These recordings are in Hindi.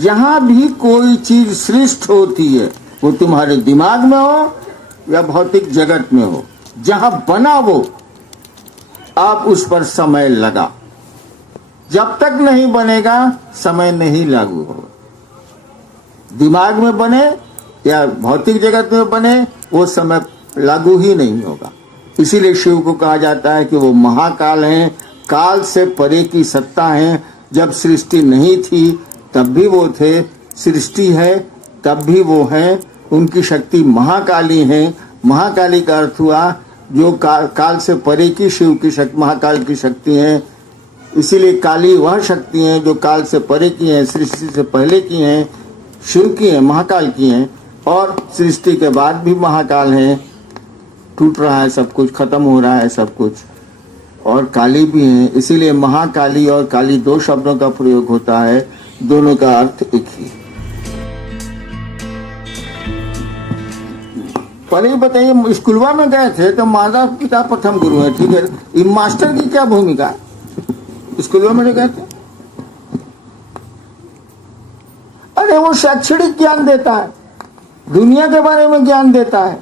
जहां भी कोई चीज सृष्ट होती है, वो तुम्हारे दिमाग में हो या भौतिक जगत में हो, जहां बना वो आप उस पर समय लगा। जब तक नहीं बनेगा समय नहीं लागू होगा। दिमाग में बने या भौतिक जगत में बने, वो समय लागू ही नहीं होगा। इसीलिए शिव को कहा जाता है कि वो महाकाल हैं, काल से परे की सत्ता है। जब सृष्टि नहीं थी तब भी वो थे, सृष्टि है तब भी वो हैं। उनकी शक्ति महाकाली है। महाकाली का अर्थ हुआ जो काल से परे की शिव की शक्ति, महाकाल की शक्ति है। इसीलिए काली वह शक्ति है जो काल से परे की है, सृष्टि से पहले की है, शिव की है, महाकाल की है, और सृष्टि के बाद भी महाकाल है। टूट रहा है सब कुछ, खत्म हो रहा है सब कुछ, और काली भी है। इसीलिए महाकाली और काली दो शब्दों का प्रयोग होता है, दोनों का अर्थ एक ही। पहले बताइए, स्कूलवा में गए थे तो माता पिता प्रथम गुरु है, ठीक है। ये मास्टर की क्या भूमिका स्कूलों में गए थे? अरे वो शैक्षणिक ज्ञान देता है, दुनिया के बारे में ज्ञान देता है।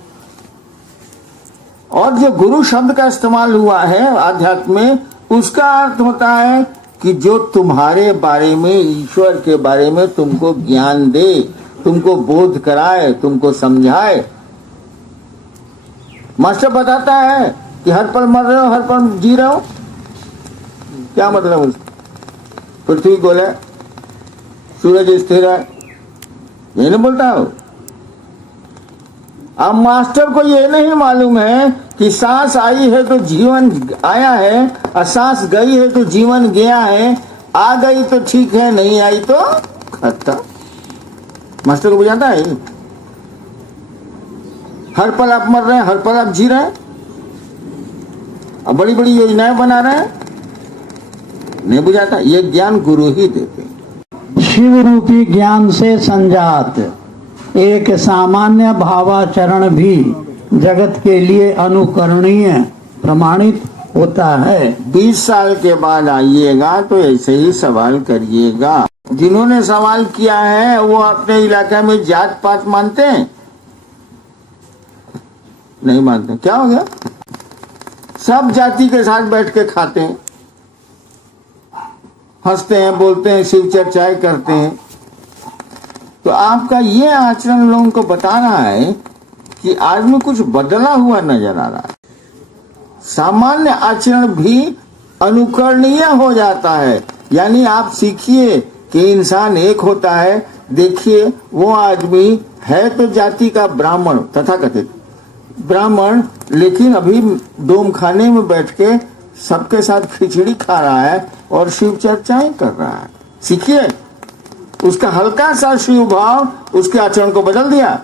और जो गुरु शब्द का इस्तेमाल हुआ है आध्यात्म में, उसका अर्थ होता है कि जो तुम्हारे बारे में, ईश्वर के बारे में तुमको ज्ञान दे, तुमको बोध कराए, तुमको समझाए। मास्टर बताता है कि हर पल मर रहे हो, हर पल जी रहे हो, क्या मतलब उसका? पृथ्वी गोल है, सूरज स्थिर है, ये नहीं बोलता हो। अब मास्टर को ये नहीं मालूम है कि सांस आई है तो जीवन आया है, और सांस गई है तो जीवन गया है। आ गई तो ठीक है, नहीं आई तो खत्म। मास्टर को बुझाता है। हर पल आप मर रहे हैं, हर पल आप जी रहे हैं, अब बड़ी बड़ी योजनाएं बना रहे हैं, नहीं बुझाता। ये ज्ञान गुरु ही देते। शिव रूपी ज्ञान से संजात एक सामान्य भावाचरण भी जगत के लिए अनुकरणीय प्रमाणित होता है। 20 साल के बाद आइएगा तो ऐसे ही सवाल करिएगा। जिन्होंने सवाल किया है वो अपने इलाके में जात पात मानते हैं? नहीं मानते। क्या हो गया? सब जाति के साथ बैठ के खाते हैं, हंसते हैं, बोलते हैं, शिव चर्चाएं करते हैं। तो आपका ये आचरण लोगों को बता रहा है कि आदमी कुछ बदला हुआ नजर आ रहा है। सामान्य आचरण भी अनुकरणीय हो जाता है। यानी आप सीखिए कि इंसान एक होता है। देखिए वो आदमी है तो जाति का ब्राह्मण, तथाकथित ब्राह्मण, लेकिन अभी डोम खाने में बैठ के सबके साथ खिचड़ी खा रहा है और शिव चर्चाएं कर रहा है। सीखिए। उसका हल्का सा शिव भाव उसके आचरण को बदल दिया।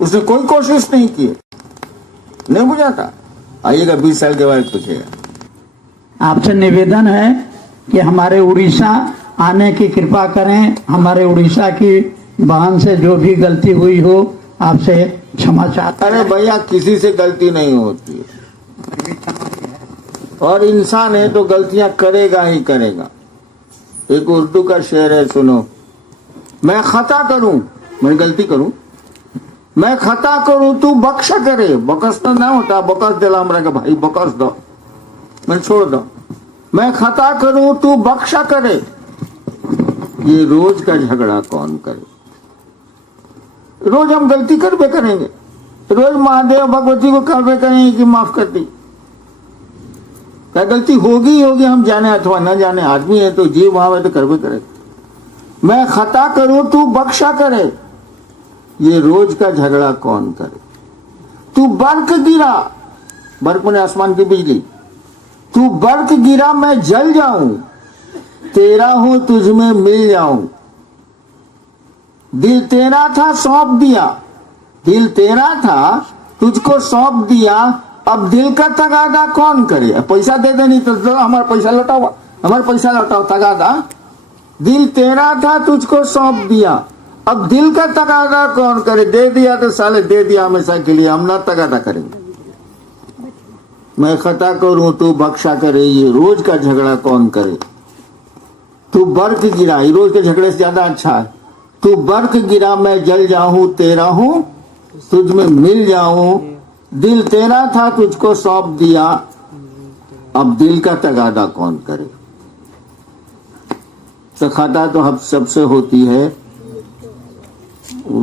उसने कोई कोशिश नहीं की, नहीं बुझाता। आइएगा 20 साल के बाद पूछेगा। आपसे निवेदन है कि हमारे उड़ीसा आने की कृपा करें। हमारे उड़ीसा की बहन से जो भी गलती हुई हो आपसे क्षमा चाहता। अरे भैया, किसी से गलती नहीं होती है, और इंसान है तो गलतियां करेगा ही करेगा। एक उर्दू का शेर है, सुनो। मैं खता करूं, मैं गलती करूं, मैं खता करूं तू बख्श करे। बकस तो ना होता, बकस दिला हमरा के भाई, बकस दो, मैं छोड़ दो। मैं खता करूं तू बख्शा करे, ये रोज का झगड़ा कौन करे? रोज हम गलती करबे करेंगे, रोज महादेव भगवती को करबे करेंगे कि माफ कर दी। क्या गलती होगी होगी, हम जाने अथवा न जाने। आदमी है तो जीव भाव है तो करबे करे। मैं खता करूं तू बख्शा करे, ये रोज का झगड़ा कौन करे? तू बर्क गिरा, बर्क मैंने आसमान की बिजली, तू बर्क गिरा मैं जल जाऊं, तेरा हूं तुझ में मिल जाऊं। दिल तेरा था सौंप दिया, दिल तेरा था तुझको सौंप दिया, अब दिल का तगादा कौन करे? पैसा दे दे, नहीं तो हमारा पैसा लौटाओ, हमारा पैसा लौटाओ, तगादा। दिल तेरा था तुझको सौंप दिया, अब दिल का तगादा कौन करे? दे दिया तो साले दे दिया हमेशा के लिए, हम ना तगादा करेंगे। मैं खता करूं तू बख्शा करे, ये रोज का झगड़ा कौन करे? तू बर्क गिरा, ये रोज के झगड़े से ज्यादा अच्छा है। तू बर्फ गिरा मैं जल जाऊं तेरा हूं, तुझ में मिल जाऊं, दिल तेरा था तुझको सौंप दिया, अब दिल का तगादा कौन करे। तो खता तो हम सबसे होती है,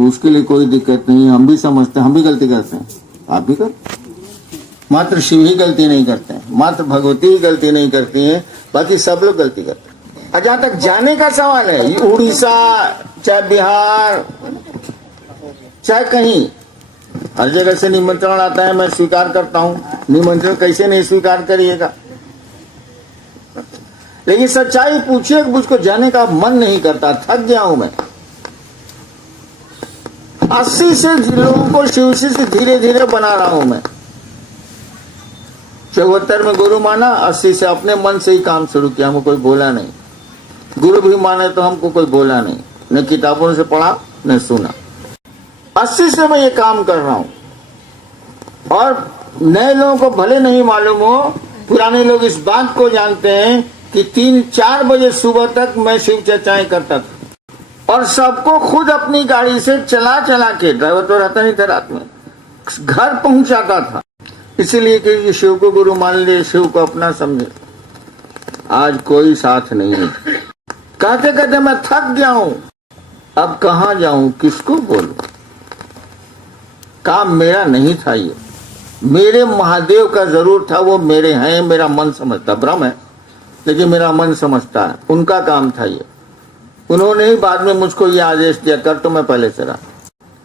उसके लिए कोई दिक्कत नहीं। हम भी समझते हैं, हम भी गलती करते हैं, आप भी कर। मात्र शिव ही गलती नहीं करते हैं, मात्र भगवती ही गलती नहीं करती हैं, बाकी सब लोग गलती करते हैं। जहां तक जाने का सवाल है, ये उड़ीसा चाहे बिहार चाहे कहीं, हर जगह से निमंत्रण आता है, मैं स्वीकार करता हूं। निमंत्रण कैसे नहीं स्वीकार करिएगा, लेकिन सच्चाई पूछिए, मुझको जाने का मन नहीं करता, थक गया हूं मैं। 80 से लोगों को शिवसी से धीरे धीरे बना रहा हूं मैं। 74 में गुरु माना, 80 से अपने मन से ही काम शुरू किया, हमको कोई बोला नहीं। गुरु भी माने तो हमको कोई बोला नहीं, न किताबों से पढ़ा न सुना। 80 से मैं ये काम कर रहा हूं, और नए लोगों को भले नहीं मालूम हो, पुराने लोग इस बात को जानते हैं कि 3-4 बजे सुबह तक मैं शिव चर्चाएं करता था, और सबको खुद अपनी गाड़ी से चला चला के, ड्राइवर तो रहता नहीं था रात में, घर पहुंचाता था। इसीलिए कि शिव को गुरु मान ले, शिव को अपना समझे। आज कोई साथ नहीं है। कहते कहते मैं थक गया हूं, अब कहां जाऊं, किसको बोलूं। काम मेरा नहीं था, ये मेरे महादेव का जरूर था, वो मेरे हैं, मेरा मन समझता, भ्रम है लेकिन मेरा मन समझता है, उनका काम था ये। उन्होंने ही बाद में मुझको ये आदेश दिया, कर तो मैं पहले से रहा।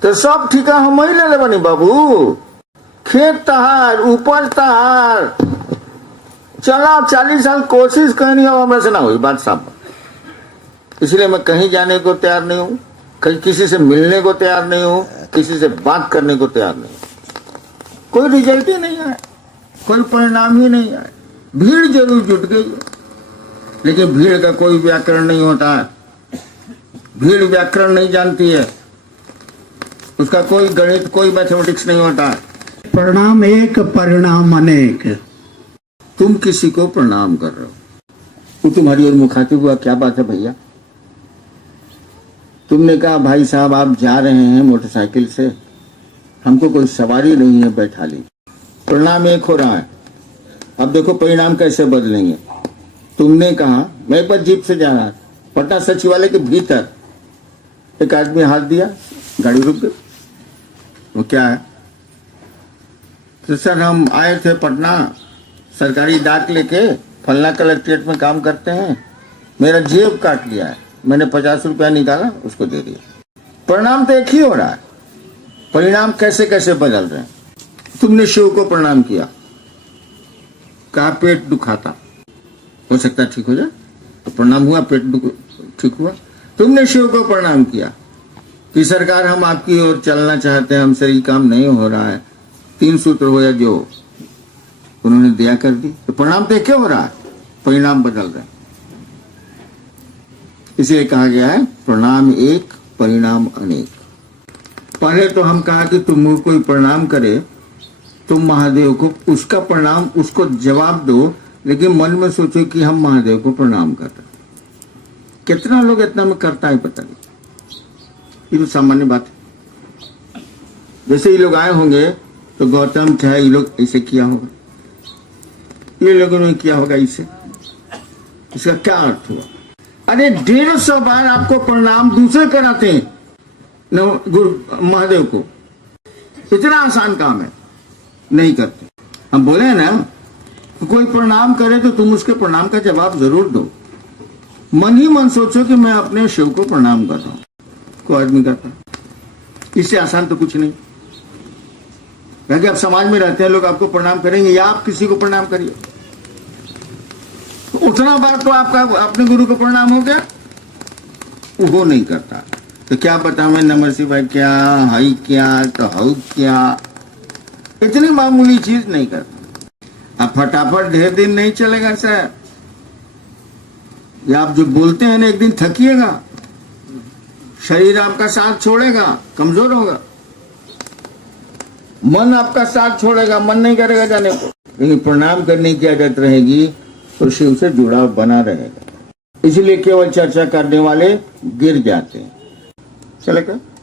तो सब ठिका हम ही ले बनी बाबू, खेत तहार, उपज तहार, चला 40 साल कोशिश करनी हो, हमसे से ना हुई बात साहब। इसलिए मैं कहीं जाने को तैयार नहीं हूं, कहीं किसी से मिलने को तैयार नहीं हूं, किसी से बात करने को तैयार नहीं हूं। कोई रिजल्ट ही नहीं आया, कोई परिणाम ही नहीं आया। भीड़ जरूर जुट गई है, लेकिन भीड़ का कोई व्याकरण नहीं होता है। भीड़ व्याकरण नहीं जानती है, उसका कोई गणित, कोई मैथमेटिक्स नहीं होता है। प्रणाम एक परिणाम अनेक। तुम किसी को प्रणाम कर रहे हो, वो तुम्हारी ओर मुखातिब हुआ, क्या बात है भैया। तुमने कहा भाई साहब आप जा रहे हैं मोटरसाइकिल से, हमको कोई सवारी नहीं है, बैठा ली। प्रणाम एक हो रहा है, अब देखो परिणाम कैसे बदलेंगे। तुमने कहा मैं पर जीप से जा रहा, पटना सचिवालय के भीतर एक आदमी हाथ दिया, गाड़ी रुक गई। वो क्या है, तो सर हम आए थे पटना, सरकारी डाक लेके, फलना कलेक्ट्रेट में काम करते हैं, मेरा जेब काट लिया है, मैंने 50 रुपया निकाला, उसको दे दिया। प्रणाम तो एक ही हो रहा है, परिणाम कैसे कैसे बदल रहे हैं। तुमने शिव को प्रणाम किया, कहा पेट दुखाता, हो सकता है ठीक हो जाए, तो प्रणाम हुआ, पेट ठीक हुआ। तुमने शिव को प्रणाम किया कि सरकार हम आपकी ओर चलना चाहते हैं, हमसे ये काम नहीं हो रहा है, 3 सूत्र हो या जो उन्होंने दिया कर दी। तो प्रणाम तो क्या हो रहा है, परिणाम बदल रहे हैं। इसलिए कहा गया है प्रणाम एक परिणाम अनेक। पहले तो हम कहा कि तुम कोई प्रणाम करे, तुम महादेव को उसका प्रणाम, उसको जवाब दो, लेकिन मन में सोचो कि हम महादेव को प्रणाम कर रहे हैं। कितना लोग इतना में करता है पता नहीं, ये तो सामान्य बात है। जैसे ये लोग आए होंगे तो गौतम चाहे ये लोग ऐसे किया होगा, ये लोगों ने किया होगा इसे, इसका क्या अर्थ हुआ। अरे 150 बार आपको प्रणाम दूसरे कराते हैं गुरु महादेव को, इतना आसान काम है, नहीं करते। हम बोले हैं ना, कोई प्रणाम करे तो तुम उसके प्रणाम का जवाब जरूर दो। मन ही मन सोचो कि मैं अपने शिव को प्रणाम कर रहा हूं, कोई आदमी करता, इससे आसान तो कुछ नहीं। क्योंकि आप समाज में रहते हैं, लोग आपको प्रणाम करेंगे या आप किसी को प्रणाम करिए, तो उतना बार तो आपका अपने गुरु को प्रणाम हो गया, वो नहीं करता। तो क्या पता मैं नमः शिवाय क्या, हाई क्या, तो हाउ क्या, इतनी मामूली चीज नहीं करता। अब फटाफट ढेर दिन नहीं चलेगा सर, या आप जो बोलते हैं ना, एक दिन थकिएगा, शरीर आपका साथ छोड़ेगा, कमजोर होगा, मन आपका साथ छोड़ेगा, मन नहीं करेगा जाने को। लेकिन प्रणाम करने की आदत रहेगी तो शिव से जुड़ाव बना रहेगा। इसलिए केवल चर्चा करने वाले गिर जाते हैं। चले गए।